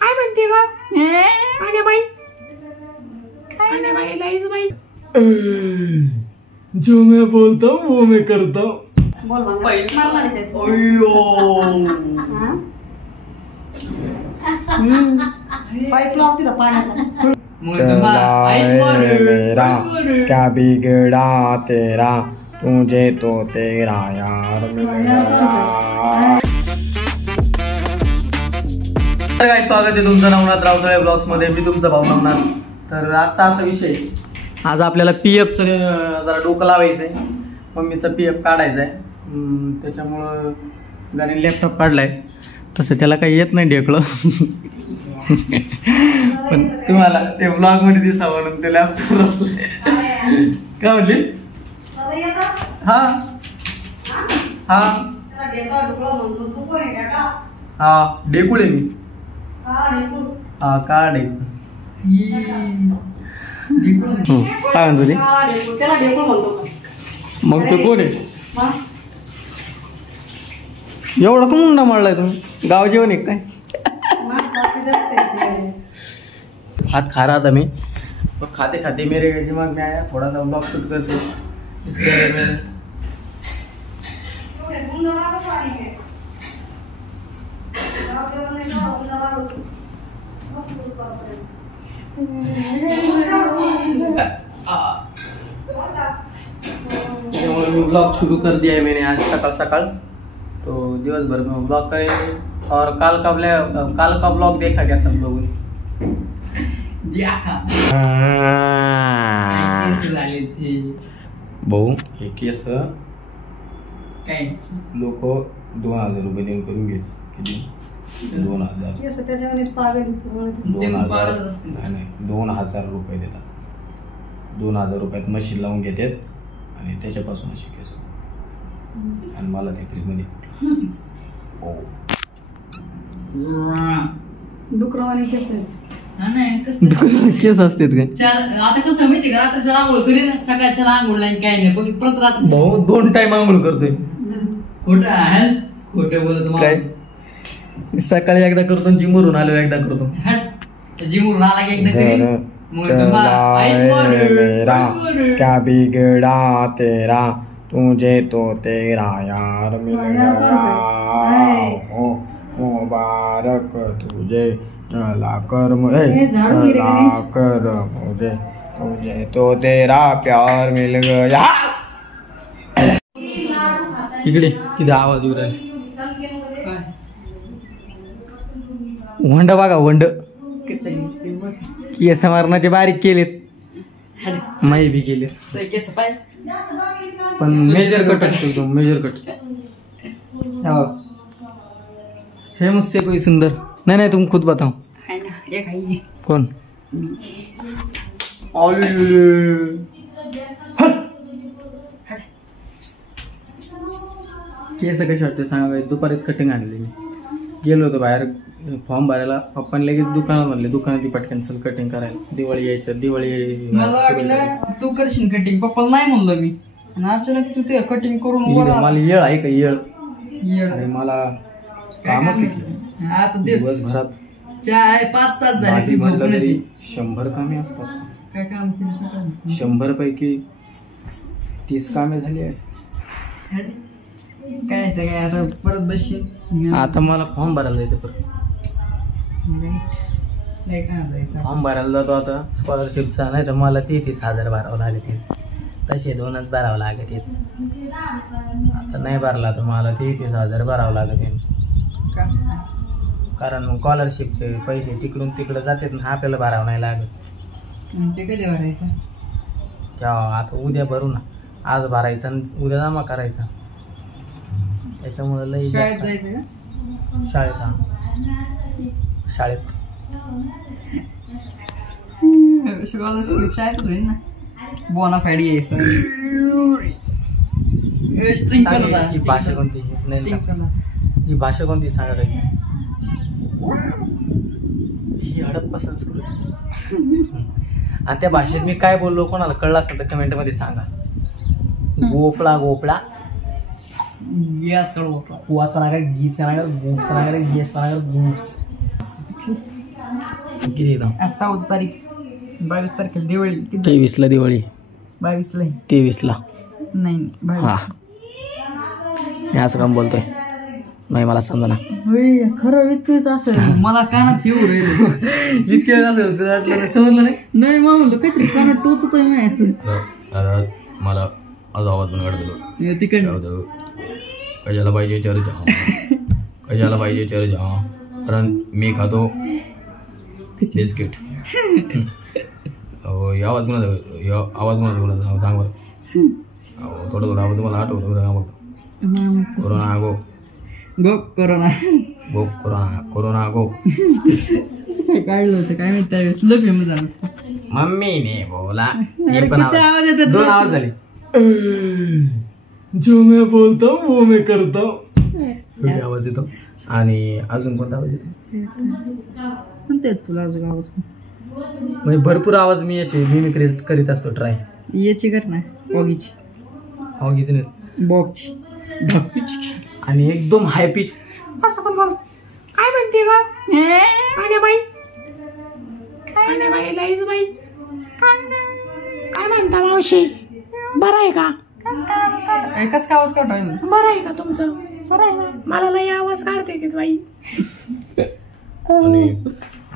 काय म्हणते ग आणि बाई काय नाही बाई लाईज बाई जो मैं बोलता हूँ वो मैं करता हूँ पाईप लावती ना पाण्याचा मेरा क्या बिगड़ा तेरा तुझे तो तेरा यार मिल गया। तर काय स्वागत आहे तुमचं नवनाथ रावतळे ब्लॉग्स मध्ये। मी तुमचा भाऊ नवनाथ। तर आजचा असा विषय, आज आपल्याला PF चं जरा डोकं लावायचंय। मम्मीचा PF काढायचा आहे, त्याच्यामुळं गाडी लॅपटॉप काढलाय। तसं त्याला काही येत नाही ढेकळं पण तुम्हाला ते ब्लॉग मध्ये दिसावं म्हणून ते लॅपटॉप बसले। काय म्हणली? हा हा हा डेकुळे मी हा का डेकू काय म्हणतो ते? मग तो कोण आहे? एवढा का मुंडा मारलाय तुम्ही? गाव जेवण आहे काय? हाथ खा रहा था मैं, और खाते खाते मेरे दिमाग में आया थोड़ा सा ब्लॉग शूट करते, इसलिए मैं ब्लॉग शुरू कर दिया है मैंने आज सकाल सकाल। तो दिवस भर में ब्लॉग करेंगे, और काल का ब्लॉग देखा क्या सब लोगों ने? भाऊ हे केस लोक 2000 रुपये देऊन करून घेत। किती? 2000 रुपये देतात। 2000 रुपयात मशीन लावून घेतात आणि त्याच्यापासून अशी केस, आणि मला ते फ्रीमध्ये डुकरावाने केस केस असतात काय? आता कसं माहिती का, आता आंघोळ करीन सकाळच्या आंघोळ नाही काय नाही, पण परत रात्री भाऊ 2 टाइम आंघोळ करतोय। खोटं आहे, खोटं बोलत काय? सकाळी एकदा करतो, जिमवरून आल्यावर एकदा करतो। जिमवरून आला की एकदा करीन। मेरा क्या बिगड़ा तेरा तुझे तो तेरा यार मिल गया। मुबारक तुझे चला कर मुझे तुझे तो तेरा प्यार मिल गया। इकडे तिथे आवाज येऊ राहिला। वंड बघा, वंड केस मारणाचे बारीक केलेत, माही बी केले, पण मेजर कट असतो, मेजर कट। हे मुझसे कोई सुंदर नहीं, नहीं तुम खुद बताओ। कौन? केस कसे वाटते सांगा? दुपारीच कटिंग आणली मी, गेलो होतो बाहेर फॉर्म भरायला, पप्पाने लगेच दुकानात म्हणले दुकानात ती पटकन चल कटिंग करायला, दिवाळी यायचं। दिवाळी मला वाटलं तू करशील कटिंग, पप्पाला नाही म्हणलो मी, आणि अचानक तू ते कटिंग करून मला येळ आहे का? येळ अरे मला काम आता दिवसभरात 5 तास झाले म्हटलं तरी 100 कामे असतात। काय काम केलं सकाळी? 100 पैकी 30 कामे झाली आहेत। काय सगळं आता परत बसशील? आता मला फॉर्म भरायला जायचं, परत फॉर्म भरायला जातो आता स्कॉलरशिपचा, नाही तर मला 33,000 भरावं लागतील, तसे 2च भरावं लागतील। आता नाही भरला तर मला 33,000 भरावं लागतील, कारण मग स्कॉलरशिपचे पैसे तिकडून तिकडे जातात ना, आपल्याला भरावं नाही लागत। ते कधी भरायचं? तेव्हा आता उद्या भरू ना, आज भरायचं आणि उद्या जमा करायचा। त्याच्यामुळे लई शाळेत जायचं का? शाळेत, हा शाळेत शाळेतच होईल ना, बोनाफाईड यायचं। ही भाषा कोणती? ही भाषा कोणती सांगा? काही ही हडप्पा संस्कृती, आणि त्या भाषेत मी काय बोललो कोणाला कळलं असेल तर कमेंट मध्ये सांगा। गोपळा गोपळा वाचवा लागेल, गीच लागेल, बुक्स लागेल, येस लागेल, बुक्स किती येतं? आज 14 तारीख, 22 तारखेला दिवाळी. 23ला दिवाळी, 22ला 23ला. नाही हा, मी असं काम बोलतोय नाही मला समजा ना. खरं इतकंच असं मला कानात येऊ राहिलं. इतके वाटलं समजलं नाही. नाही मग म्हणलं काहीतरी कानात टोचत आहे माहिती. मला आज आवाज पण काढतो तिकडं कशाला पाहिजे चर्चा, कशाला पाहिजे चर्चा, कारण मी खातो बिस्किट. आवाज कोणाचा सांग बरं. थोडं थोडं आवाज तुम्हाला आठवलं. कोरोना गो गो कोरोना गो कोरोना गो. काय काढलं होतं काय माहिती त्यावेळेस लय फेमस झालं. मम्मीने बोला. अरे हे पण किती आवाज येतात. 2 आवाज झाले. जो मैं बोलता हूँ वो मैं करता हूँ आवाज येतो. आणि अजून कोणता आवाज येतो? म्हणते तुला अजून आवाज म्हणजे भरपूर आवाज मी असे मिमिक्री करीत असतो. ट्राय याची कर ना ऑगीची आवाज नाही बॉक्सची आणि एकदम हाय पिच असं पण बोल. काय म्हणते का बाई, काय नाही बाई, लाईज बाई, काय म्हणता मावशी, बरं आहे का? कस काय आवाज काढ राहिला. बरं आहे का तुमचं? बरं आहे ना. मला लई आवाज काढते की बाई. आणि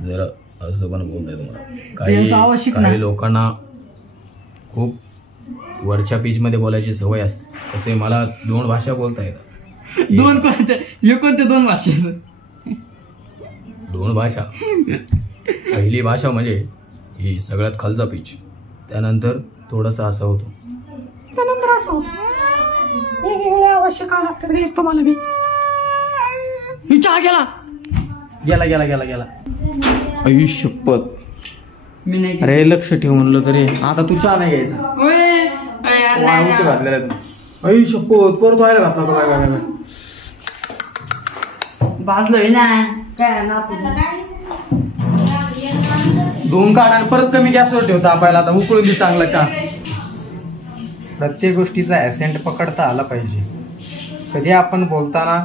जरा असं पण बोलताय तुम्हाला यांचा आवाज शिक ना. काही लोकांना खूप वरच्या पीच मध्ये बोलायची सवय असते. तसे मला 2 भाषा बोलता येतात. 2 कोणत्या? हे कोणत्या 2 भाषा? 2 भाषा. पहिली भाषा म्हणजे ही सगळ्यात खालचा पीच, त्यानंतर थोडंसं असं होतं, त्यानंतर असं होतं. वेगवेगळे आवाज शिकावं लागतात हेच तुम्हाला बी. चहा गेला गेला गेला गेला गेला. आयुष्यपत. मी नाही. अरे लक्ष ठेव म्हणलं तरी आता तू चहा नाही घ्यायचा. घातलेला तू आयुष्यपत परत व्हायला घातला तो. काय भाजलोय ना काय नाच. 2 काढ आणि परत कमी गॅसवर ठेव तापायला. आता उकळून दे चांगला चहा. प्रत्येक गोष्टीचा ॲसेंट पकडता आला पाहिजे. कधी आपण बोलताना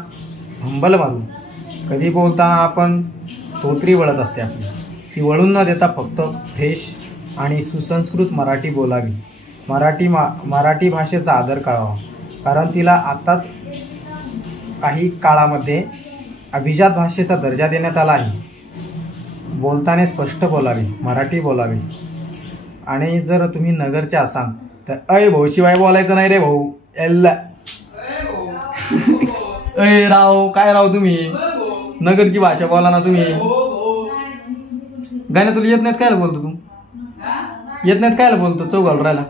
हंबल मारू, कधी बोलताना आपण तोतरी वळत असते आपली. ती वळून न देता फक्त फ्रेश आणि सुसंस्कृत मराठी बोलावी. मराठी भाषेचा आदर करावा, कारण तिला आताच काही काळामध्ये अभिजात भाषेचा दर्जा देण्यात आला आहे. बोलताना स्पष्ट बोलावी, मराठी बोलावी. आणि जर तुम्ही नगरचे असाल तर अय भाऊ शिवाय बोलायचं नाही रे भाऊ. एल्ला अय राव, काय राव तुम्ही नगरची भाषा बोला ना तुम्ही. गाण्या तुला येत नाहीत कायला बोलतो? तू येत नाहीत कायला बोलतो? चौघाल राहिला.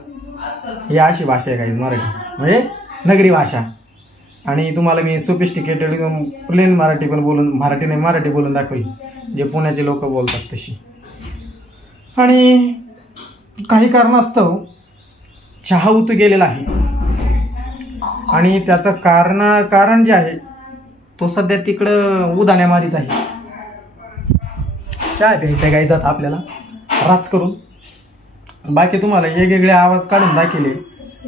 ही अशी भाषा आहे काही मराठी, म्हणजे नगरी भाषा. आणि तुम्हाला मी सोफिस्टिकेटेड प्लेन मराठी पण बोलून, मराठी बोलून दाखवली, जे पुण्याचे लोक बोलतात तशी. आणि काही कारणास्तव चहा उतू गेलेला आहे. आणि त्याचं कारण जे आहे तो सध्या तिकडं उदाण्या मारीत आहे. चहा प्यायचा गायचा आपल्याला राज करून. बाकी तुम्हाला वेगवेगळे आवाज काढून दाखवले.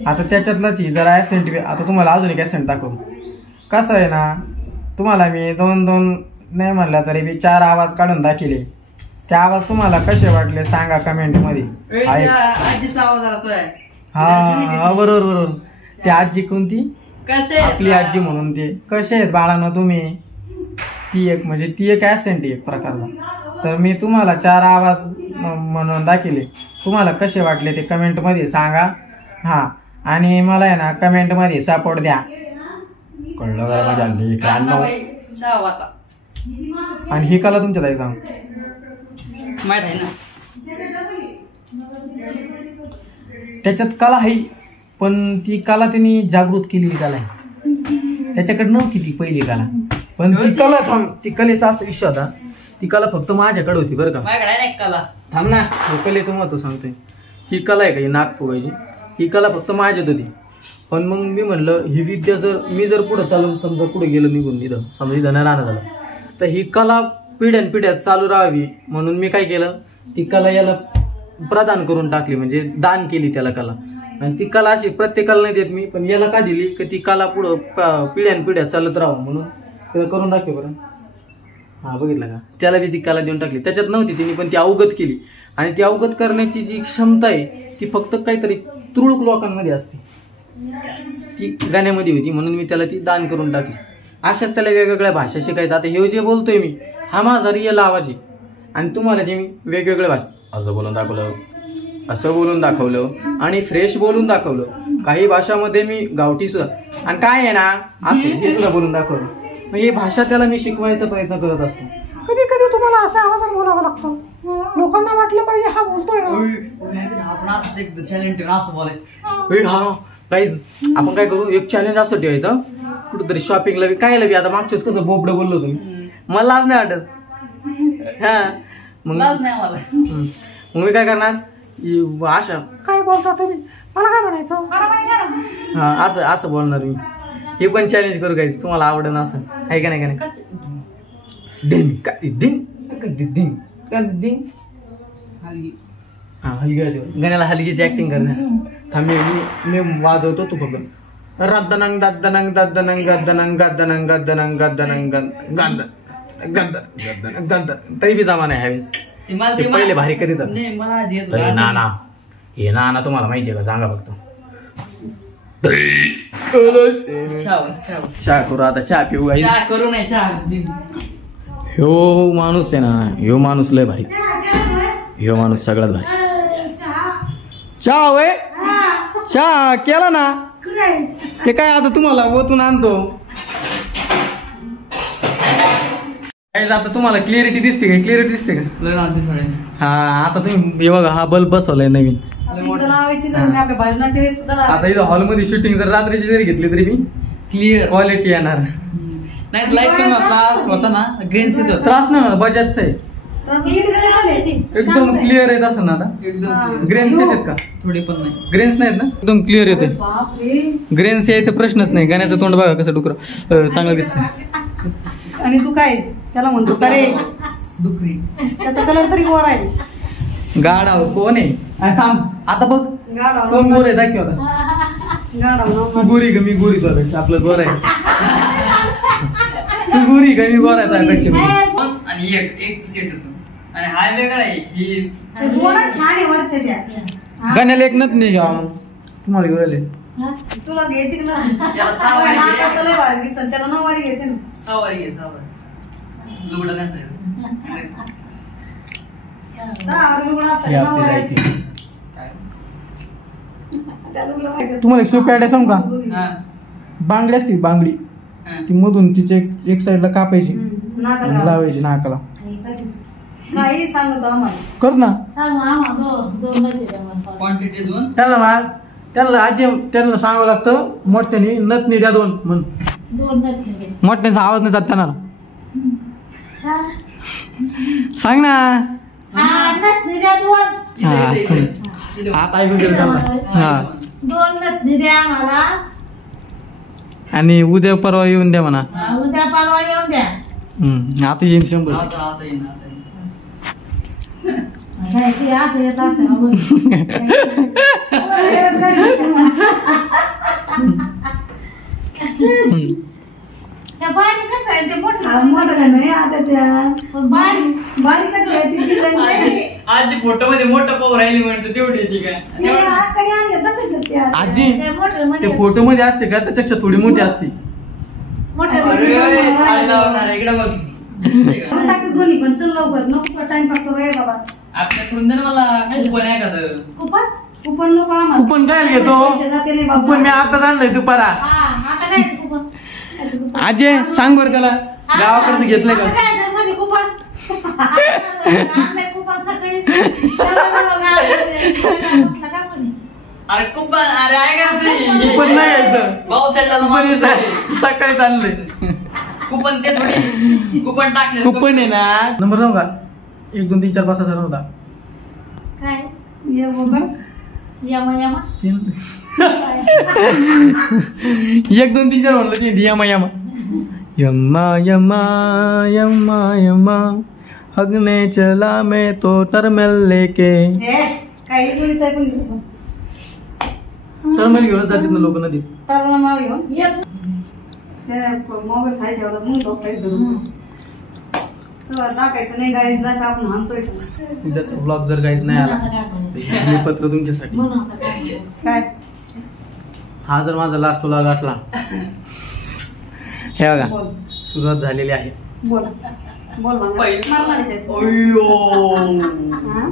आता त्याच्यातलाच जरा ॲसेंट, आता तुम्हाला अजून एक ॲसेंट दाखवू. कसं आहे ना, तुम्हाला मी 2 नाही म्हणला तरी मी 4 आवाज काढून दाखवले. ते आवाज तुम्हाला कसे वाटले सांगा कमेंट मध्ये. आजीचा आवाज आला तो आहे. हा बरोबर. ती आजी कोणती? आपली आजी म्हणून. ते कसे आहेत बाळांनो तुम्ही? ती एक ॲसेंट एक प्रकारचा. तर मी तुम्हाला 4 आवाज म्हणून दाखवले. तुम्हाला कसे वाटले ते कमेंट मध्ये सांगा. हा, आणि मला आहे ना कमेंट मध्ये सपोर्ट द्या. कळलं का माझ्या लेकरांनो? आणि ही कला तुमच्या ताई सांग माहित आहे ना. त्याच्यात कला आहे, पण ती कला त्यांनी जागृत केलेली कला आहे. त्याच्याकडे नव्हती ती पहिली कला, पण ती कला ती कलेचा असा विषय होता. ती कला फक्त माझ्याकडे होती बरं का. थांब ना, कलेचं महत्व सांगतोय. ही कला आहे का, ही नाक फुगायची, ही कला फक्त माझ्यात होती. पण मग मी म्हणलं ही विद्या मी जर पुढे चालून समजा पुढे गेलो निघून इथं, समजा इथं नाही राहणं झालं, तर ही कला पिढ्यानपिढ्यात चालू राहावी म्हणून मी काय केलं, ती कला याला प्रदान करून टाकली, म्हणजे दान केली त्याला कला. आणि ती कला अशी प्रत्येकाला नाही देत मी, पण याला का दिली की ती कला पुढं पिढ्यानपिढ्यात चालत राहावं म्हणून करून दाखव बरं. हा बघितलं का, त्याला बी ती कला देऊन टाकली. त्याच्यात नव्हती तिने, पण ती अवगत केली. आणि ती अवगत करण्याची जी क्षमता आहे ती फक्त काहीतरी तुरळक लोकांमध्ये असते, ती गाण्यामध्ये होती. म्हणून मी त्याला ती दान करून टाकली. अशाच त्याला वेगवेगळ्या भाषा शिकायचं. आता हे जे बोलतोय मी, हा माझा रिअल आवाज आहे. आणि तुम्हाला जे मी वेगवेगळ्या भाषा असं बोलून दाखवलं, असं बोलून दाखवलं आणि फ्रेश बोलून दाखवलं. काही भाषामध्ये मी गावठी सुद्धा, आणि काय आहे ना असं हे सुद्धा बोलून दाखवलं. मग ही भाषा त्याला मी शिकवायचा प्रयत्न करत असतो. कधी कधी तुम्हाला असा आवाजात बोलावं लागतं, लोकांना वाटलं पाहिजे हा बोलतोय ना. आपण असंच एक चॅलेंज ठेवून असं बोलायचं. हा काहीच आपण काय करू, एक चॅलेंज असं ठेवायचं कुठंतरी शॉपिंगला बी कायला बी. आता मागच्याच कसं बोबडं बोललो तुम्ही, मला आज नाही वाटत. हा मग मी काय करणार, अशा काय बोलता तुम्ही, मला काय म्हणायचं, हा असं असं बोलणार मी. हे पण चॅलेंज करू काय, तुम्हाला आवडेल असं आहे का नाही. का नाही दिन काय दिन दिन काय दिन हलगी. हा हलगी गाण्याला हलगीची ऍक्टिंग करणार. थांब मी वाजवतो, तू फक्त रद्दनंग दद्दनंग दद्दनंग गद्दनंग गद्दनंग गद्दनंग गद्दनंग गंद गंद गंद. तरी बी जमा नाही ह्यावेळेस, पहिले भारी करीत. नाना हे नाना तुम्हाला माहिती आहे का, सांगा फक्त. चहा करू आता, चहा पिऊ. करू नाही चहा. ह्यो माणूस आहे ना, ह्यो माणूस लय भारी, ह्यो माणूस सगळ्यात भारी. चहा होय, चहा केला ना. हे काय आता तुम्हाला ओतून आणतो. आता तुम्हाला क्लिअरिटी दिसते का, क्लिअरिटी दिसते का. हा आता तुम्ही हे बघा, हा बल्ब बसवलाय नवीन. आता इथं हॉलमध्ये शूटिंग जर रात्रीची जरी घेतली तरी मी क्लिअर क्वालिटी येणार नाही. लाईट त्रास होता ना, ग्रेन्स येतो. त्रास ना बजाजचा आहे, एकदम क्लिअर येत असं ना. आता एकदम ग्रेन्स येतात का, थोडे पण नाही. ग्रेन्स नाहीत ना, एकदम क्लिअर येते. ग्रेन्स यायचा प्रश्नच नाही. गाण्याचं तोंड बघा कसं डुकरं चांगलं दिसतं. आणि तू काय त्याला म्हणतो का रे डुकरी, त्याचा कलर तरी गोरा आहे. गाढव कोण आहे, थांब आता बघ कोण गोर आहे दाखव. आता तू गोरी का मी गोरी, तुझ्यापेक्षा आपलं गोर आहे. तू गोरी का मी गोर आहे त्यापेक्षा. आणि एक सेट होतो आणि हा वेगळा आहे. ही छान आहे वरच्या त्या गाण्याला एक नत नाही घ्या तुम्हाला घेऊन आले. तुला घ्यायची की नाही, सहावारी भारी दिसत त्याला नऊवारी घेते ना. सहावारी लुगडं कसं आहे. तुम्हाला एक सोपी आयडिया सांगू का, बांगडी असते बांगडी, ती मधून तिचे एक साईडला कापायची आणि लावायची नाकाला. काही सांगतो आम्हाला कर ना. क्वांटिटी दोन. त्यांना आजी त्यांना सांगावं लागतं मोठ्याने नथनी द्या दोन म्हणून. मोठ्याचा आवाज नाही जात त्यांना. सांग ना. आता ऐकून गेलं त्यांना. हा आणि उद्या परवा येऊन द्या म्हणा. उद्या परवा येऊन द्या. आता येईन 100. आता येईन. आजी फोटो मध्ये मोठं पाहू राहिली म्हणते तेवढी येते काय. आजी ते फोटो मध्ये असते का त्याच्यापेक्षा थोडी मोठी असते. इकडे बघ. दोन्ही पण चल लवकर नको टाइमपास करू बाबा. आपल्याकडून दे ना मला कुपन आहे का. कुपन नको आम्हाला. कुपन काय घेतो, कुपन मी आताच आणलंय दुपारा. आजी सांग बरं त्याला गावाकडचं घेतलंय का. अरे कुपन, अरे कुपन नाही यायचं, भाऊ चढला सकाळी आणलंय कुपन. ते थोडी कुपन टाकले. कुपन आहे ना. नंबर सांगू का, 1 2 3 4 5 6 7 होता. काय 1 2 3 4 म्हणलं की यमा यमा यम्मा यम्मा यम्मा यम्मा हगने चला मैं तो टर्मिनल लेके. काही जोडी काय पण टर्मिनल घेऊन जातात ना लोक नदीत. टर्मिनल माल घेऊन मोबाईल खाली ठेवला म्हणून तेव्हा टाकायचं नाही गाईज नाही का आपण आणतोय उद्याचा ब्लॉग जर काहीच नाही आला तर हे पत्र तुमच्यासाठी. काय हा जर माझा लास्ट व्लॉग असला हे बघा बोल सुरुवात झालेली आहे. बोल बोल मला मला नाही येत. हा?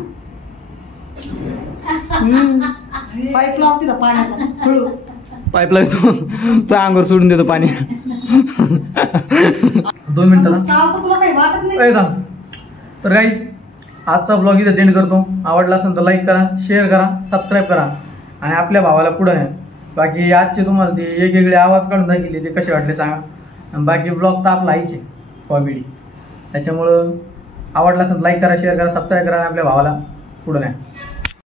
पाईप लाव तिथं पाण्याचा हळू पाईपलाईन तो अंगावर सोडून देतो पाणी. 2 मिनिटं साव तर तुला काही वाटत नाही. ए थांब. तर गाईज आजचा ब्लॉग इथे एंड करतो. आवडला असेल तर लाईक करा, शेअर करा, सबस्क्राईब करा आणि आपल्या भावाला पुढे न्या. बाकी आजचे तुम्हाला ते वेगवेगळे आवाज काढून दाखवले ते कसे वाटले सांगा. आणि बाकी ब्लॉग तर आपला आहेच आहे कॉमेडी. त्याच्यामुळं आवडला असेल लाईक करा, शेअर करा, सबस्क्राईब करा आणि आपल्या भावाला पुढे न्या.